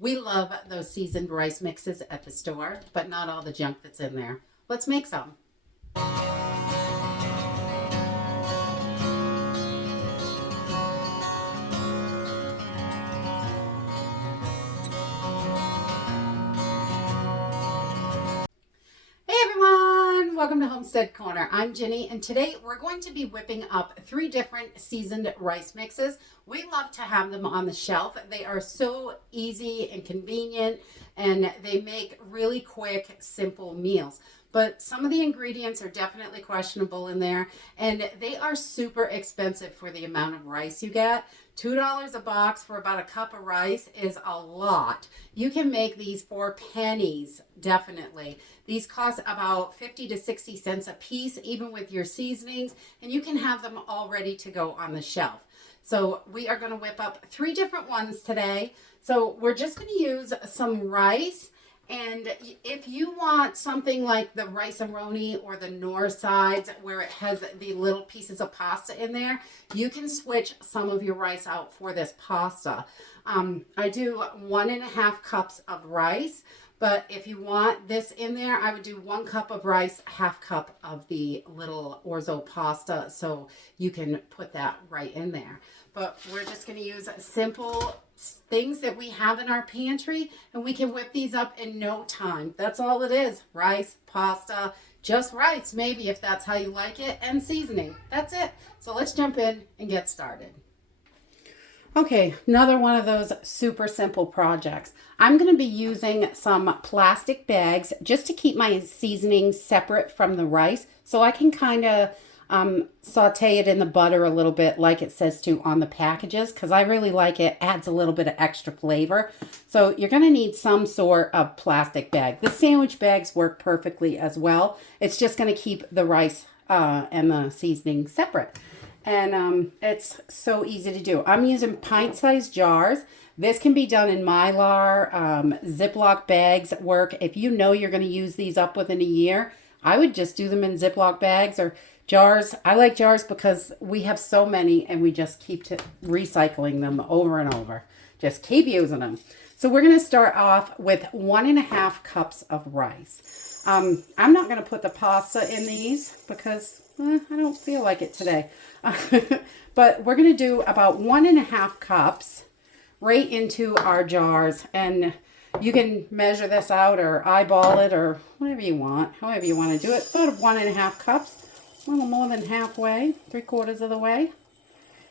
We love those seasoned rice mixes at the store, but not all the junk that's in there. Let's make some. Hey everyone, welcome to Homestead Corner. I'm Jenny, and today we're going to be whipping up 3 different seasoned rice mixes. We love to have them on the shelf. They are so easy and convenient, and they make really quick, simple meals. But some of the ingredients are definitely questionable in there, and they are super expensive for the amount of rice you get. $2 a box for about a cup of rice is a lot. You can make these for pennies, definitely. These cost about 50 to 60 cents a piece, even with your seasonings, and you can have them all ready to go on the shelf. So we are going to whip up 3 different ones today. So we're just going to use some rice. And if you want something like the rice-a-roni or the North sides where it has the little pieces of pasta in there, you can switch some of your rice out for this pasta. I do 1.5 cups of rice, but if you want this in there, I would do 1 cup of rice, 1/2 cup of the little orzo pasta, so you can put that right in there. But we're just going to use simple things that we have in our pantry, and we can whip these up in no time. That's all it is. Rice, pasta, just rice maybe if that's how you like it, and seasoning. That's it. So let's jump in and get started. Okay, another one of those super simple projects. I'm going to be using some plastic bags just to keep my seasoning separate from the rice, so I can kind of saute it in the butter a little bit like it says to on the packages, because I really like it. Adds a little bit of extra flavor. So you're going to need some sort of plastic bag. The sandwich bags work perfectly as well. It's just going to keep the rice and the seasoning separate. And it's so easy to do. I'm using pint-sized jars. This can be done in Mylar. Ziploc bags work. If you know you're going to use these up within a year, I would just do them in Ziploc bags or jars. I like jars because we have so many and we just keep recycling them over and over. Just keep using them. So we're going to start off with 1.5 cups of rice. I'm not going to put the pasta in these because I don't feel like it today. But we're going to do about 1.5 cups right into our jars. And you can measure this out or eyeball it or whatever you want, however you want to do it. About 1.5 cups, a little more than halfway, 3/4 of the way.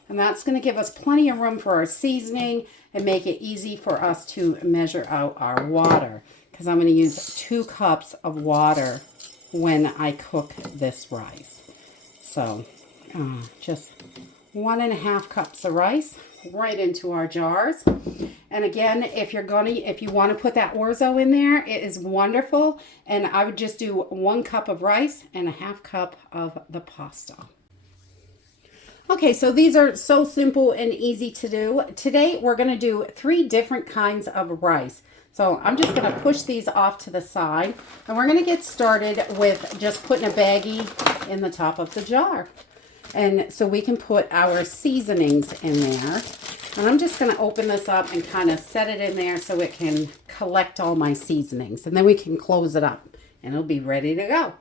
And that's going to give us plenty of room for our seasoning and make it easy for us to measure out our water. Because I'm going to use 2 cups of water when I cook this rice. So just 1.5 cups of rice right into our jars. And again, if you want to put that orzo in there, it is wonderful. And I would just do 1 cup of rice and 1/2 cup of the pasta. Okay, so these are so simple and easy to do. Today, we're going to do 3 different kinds of rice. So I'm just going to push these off to the side. And we're going to get started with just putting a baggie in the top of the jar. And so we can put our seasonings in there. And I'm just going to open this up and kind of set it in there so it can collect all my seasonings. And then we can close it up and it'll be ready to go.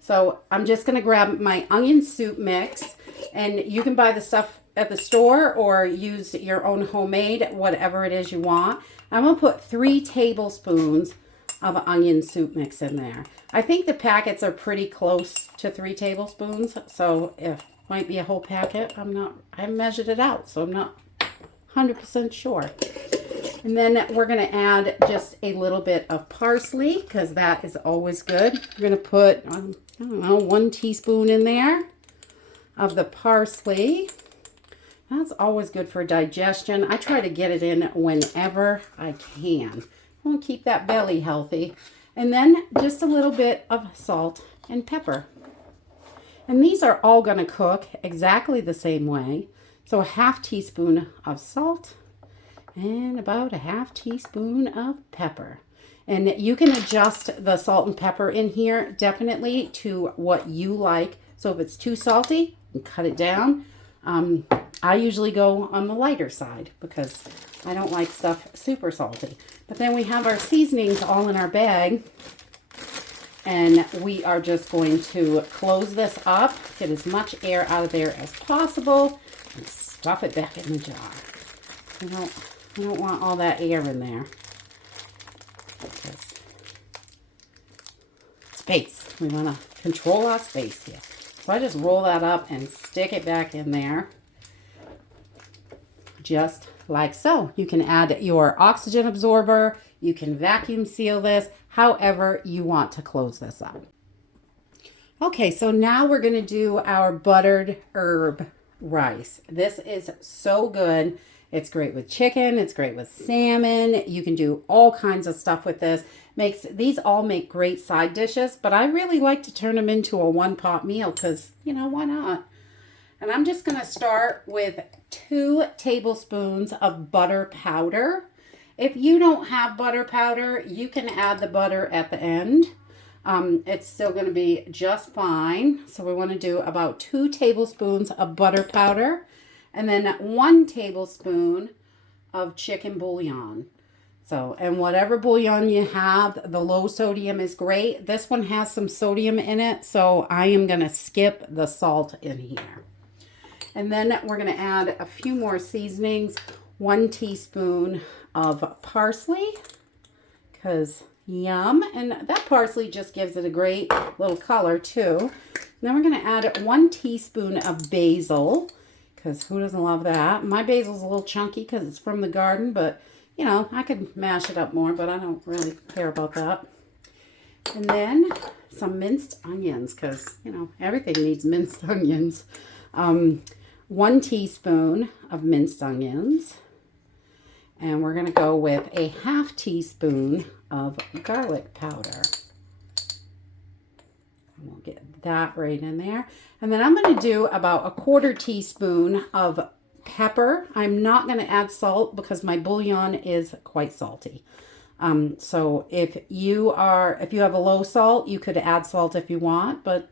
So I'm just going to grab my onion soup mix. And you can buy the stuff at the store or use your own homemade, whatever it is you want. I'm going to put 3 tablespoons of onion soup mix in there. I think the packets are pretty close to 3 tablespoons. So if might be a whole packet. I measured it out, so I'm not 100% sure. And then we're going to add just a little bit of parsley because that is always good. We're going to put, I don't know, 1 teaspoon in there of the parsley. That's always good for digestion. I try to get it in whenever I can. I want to keep that belly healthy. And then just a little bit of salt and pepper. And these are all going to cook exactly the same way. So a 1/2 teaspoon of salt and about a 1/2 teaspoon of pepper. And you can adjust the salt and pepper in here definitely to what you like. So if it's too salty, you cut it down. I usually go on the lighter side because I don't like stuff super salty. But then we have our seasonings all in our bag. And we are just going to close this up, get as much air out of there as possible, and stuff it back in the jar. We don't want all that air in there. Because space. We want to control our space here. So I just roll that up and stick it back in there. Just like so. You can add your oxygen absorber. You can vacuum seal this. However you want to close this up. Okay, so now we're going to do our buttered herb rice. This is so good. It's great with chicken. It's great with salmon. You can do all kinds of stuff with this. These all make great side dishes, but I really like to turn them into a one-pot meal because, you know, why not? And I'm just going to start with 2 tablespoons of butter powder. If you don't have butter powder, you can add the butter at the end. It's still going to be just fine. So we want to do about 2 tablespoons of butter powder and then 1 tablespoon of chicken bouillon. So, and whatever bouillon you have, the low sodium is great. This one has some sodium in it, so I am going to skip the salt in here. And then we're going to add a few more seasonings. 1 teaspoon of parsley, because yum. And that parsley just gives it a great little color too. Then we're going to add 1 teaspoon of basil, because who doesn't love that? My basil's a little chunky because it's from the garden, but you know, I could mash it up more, but I don't really care about that. And then some minced onions, because you know, everything needs minced onions. 1 teaspoon of minced onions. And we're going to go with a 1/2 teaspoon of garlic powder. And we'll get that right in there. And then I'm going to do about 1/4 teaspoon of pepper. I'm not going to add salt because my bouillon is quite salty. So if you have a low salt, you could add salt if you want, but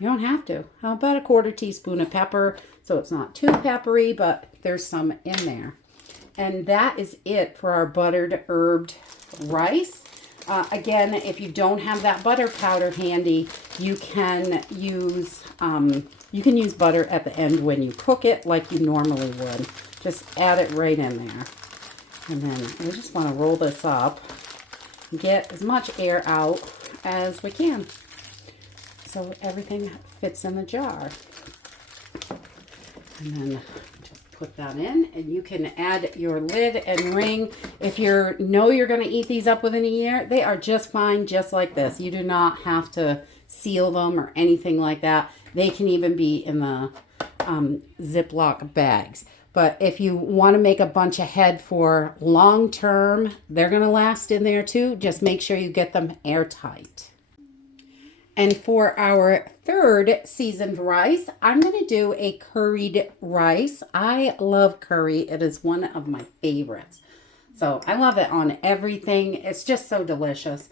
you don't have to. How about 1/4 teaspoon of pepper? So it's not too peppery, but there's some in there. And that is it for our buttered herbed rice. Again, if you don't have that butter powder handy, you can use butter at the end when you cook it like you normally would. Just add it right in there. And then we just want to roll this up and get as much air out as we can, so everything fits in the jar. And then just put that in, and you can add your lid and ring. If you know you're going to eat these up within a year, they are just fine just like this. You do not have to seal them or anything like that. They can even be in the Ziploc bags. But if you want to make a bunch ahead for long term, they're going to last in there too. Just make sure you get them airtight. And for our 3rd seasoned rice, I'm going to do a curried rice. I love curry. It is one of my favorites. So I love it on everything. It's just so delicious.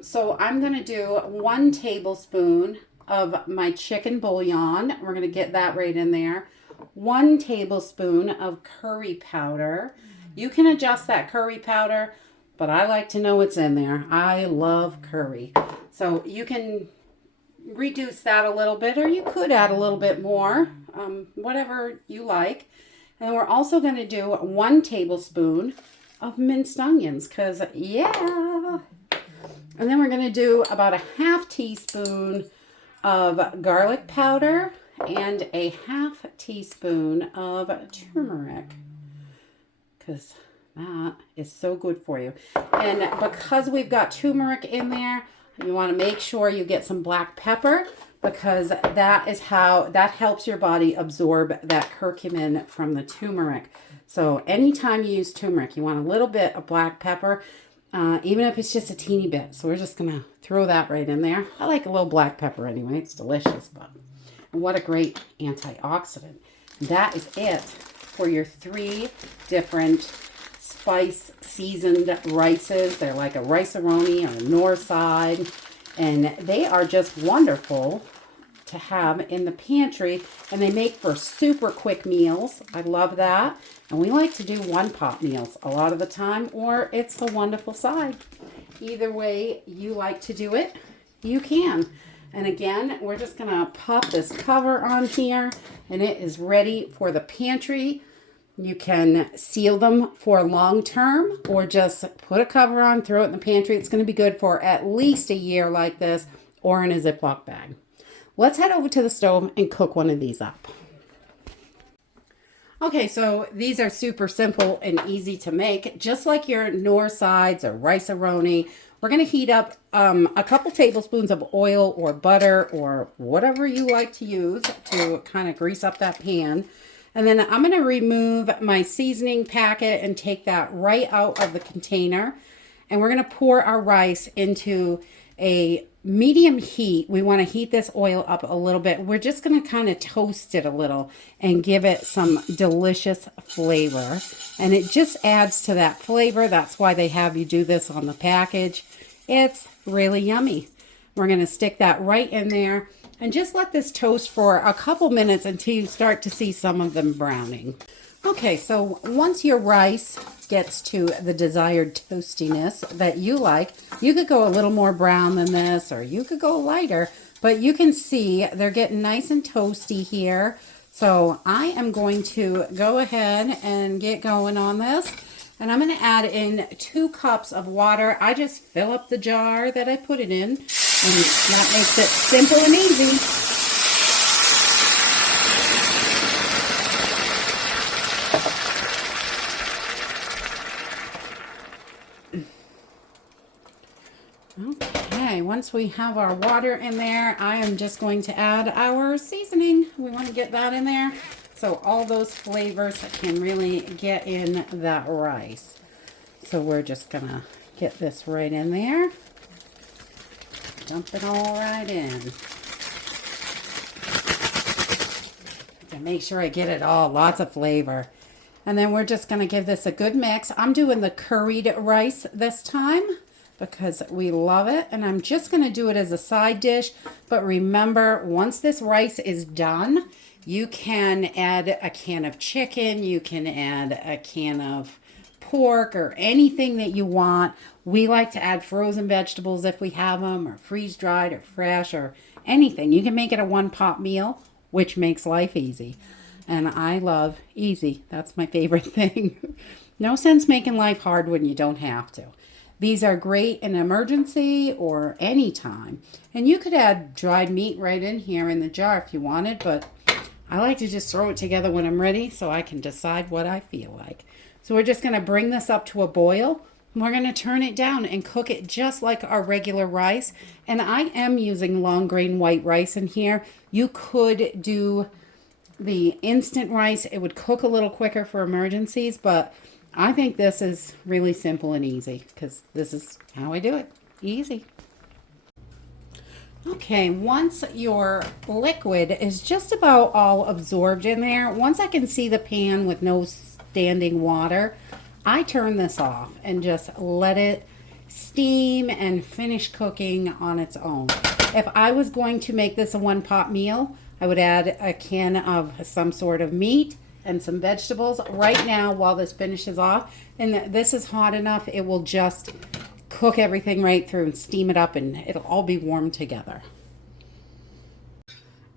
So I'm going to do 1 tablespoon of my chicken bouillon. We're going to get that right in there. 1 tablespoon of curry powder. You can adjust that curry powder, but I like to know what's in there. I love curry. So you can reduce that a little bit, or you could add a little bit more, whatever you like. And we're also going to do 1 tablespoon of minced onions, because yeah. And then we're going to do about a 1/2 teaspoon of garlic powder and a 1/2 teaspoon of turmeric, because that is so good for you. And because we've got turmeric in there, you want to make sure you get some black pepper, because that helps your body absorb that curcumin from the turmeric. So anytime you use turmeric, you want a little bit of black pepper, even if it's just a teeny bit. So we're just going to throw that right in there. I like a little black pepper anyway. It's delicious. But what a great antioxidant. That is it for your 3 different spice seasoned rices. They're like a rice-a-roni or a north side, and they are just wonderful to have in the pantry, and they make for super quick meals. I love that. And we like to do one-pot meals a lot of the time, or it's a wonderful side. Either way you like to do it, you can. And again, we're just going to pop this cover on here, and it is ready for the pantry. You can seal them for long term, or just put a cover on, throw it in the pantry. It's going to be good for at least a year like this, or in a Ziploc bag. Let's head over to the stove and cook one of these up. Okay, so these are super simple and easy to make, just like your Nor sides or rice-a-roni. We're going to heat up a couple tablespoons of oil or butter or whatever you like to use to kind of grease up that pan. And then I'm going to remove my seasoning packet and take that right out of the container. And we're going to pour our rice into a medium heat. We want to heat this oil up a little bit. We're just going to kind of toast it a little and give it some delicious flavor. And it just adds to that flavor. That's why they have you do this on the package. It's really yummy. We're going to stick that right in there and just let this toast for a couple minutes until you start to see some of them browning. Okay, so once your rice gets to the desired toastiness that you like, you could go a little more brown than this, or you could go lighter, but you can see they're getting nice and toasty here. So I am going to go ahead and get going on this. And I'm going to add in 2 cups of water. I just fill up the jar that I put it in, and that makes it simple and easy. Okay, once we have our water in there, I am just going to add our seasoning. We want to get that in there so all those flavors can really get in that rice. So we're just going to get this right in there. Dump it all right in. And make sure I get it all, lots of flavor. And then we're just going to give this a good mix. I'm doing the curried rice this time because we love it, and I'm just going to do it as a side dish. But remember, once this rice is done, you can add a can of chicken, you can add a can of pork, or anything that you want. We like to add frozen vegetables if we have them, or freeze-dried or fresh, or anything. You can make it a one-pot meal, which makes life easy. And I love easy. That's my favorite thing. No sense making life hard when you don't have to. These are great in emergency or any time. And you could add dried meat right in here in the jar if you wanted, but I like to just throw it together when I'm ready so I can decide what I feel like. So we're just going to bring this up to a boil. We're going to turn it down and cook it just like our regular rice. And I am using long grain white rice in here. You could do the instant rice. It would cook a little quicker for emergencies, but I think this is really simple and easy because this is how I do it. Easy. Okay, once your liquid is just about all absorbed in there, once I can see the pan with no standing water, I turn this off and just let it steam and finish cooking on its own. If I was going to make this a one-pot meal, I would add a can of some sort of meat and some vegetables right now while this finishes off. And this is hot enough, it will just cook everything right through and steam it up, and it'll all be warm together.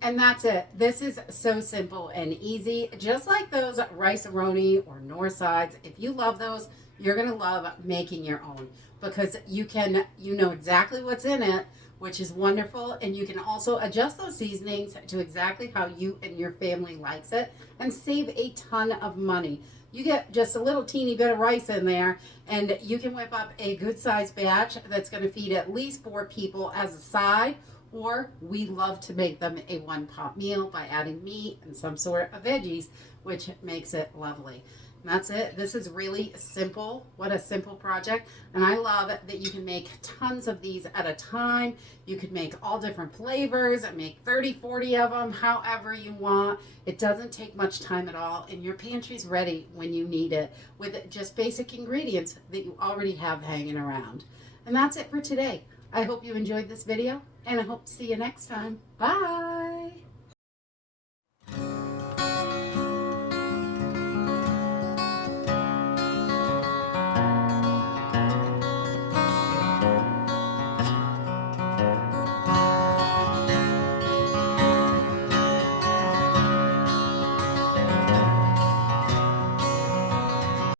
And that's it. This is so simple and easy, just like those rice-a-roni or Nor sides. If you love those, you're going to love making your own, because you know exactly what's in it, which is wonderful. And you can also adjust those seasonings to exactly how you and your family likes it and save a ton of money. You get just a little teeny bit of rice in there, and you can whip up a good sized batch that's going to feed at least 4 people as a side. Or we love to make them a one-pot meal by adding meat and some sort of veggies, which makes it lovely. And that's it. This is really simple. What a simple project. And I love that you can make tons of these at a time. You could make all different flavors and make 30, 40 of them, however you want. It doesn't take much time at all. And your pantry's ready when you need it with just basic ingredients that you already have hanging around. And that's it for today. I hope you enjoyed this video, and I hope to see you next time. Bye.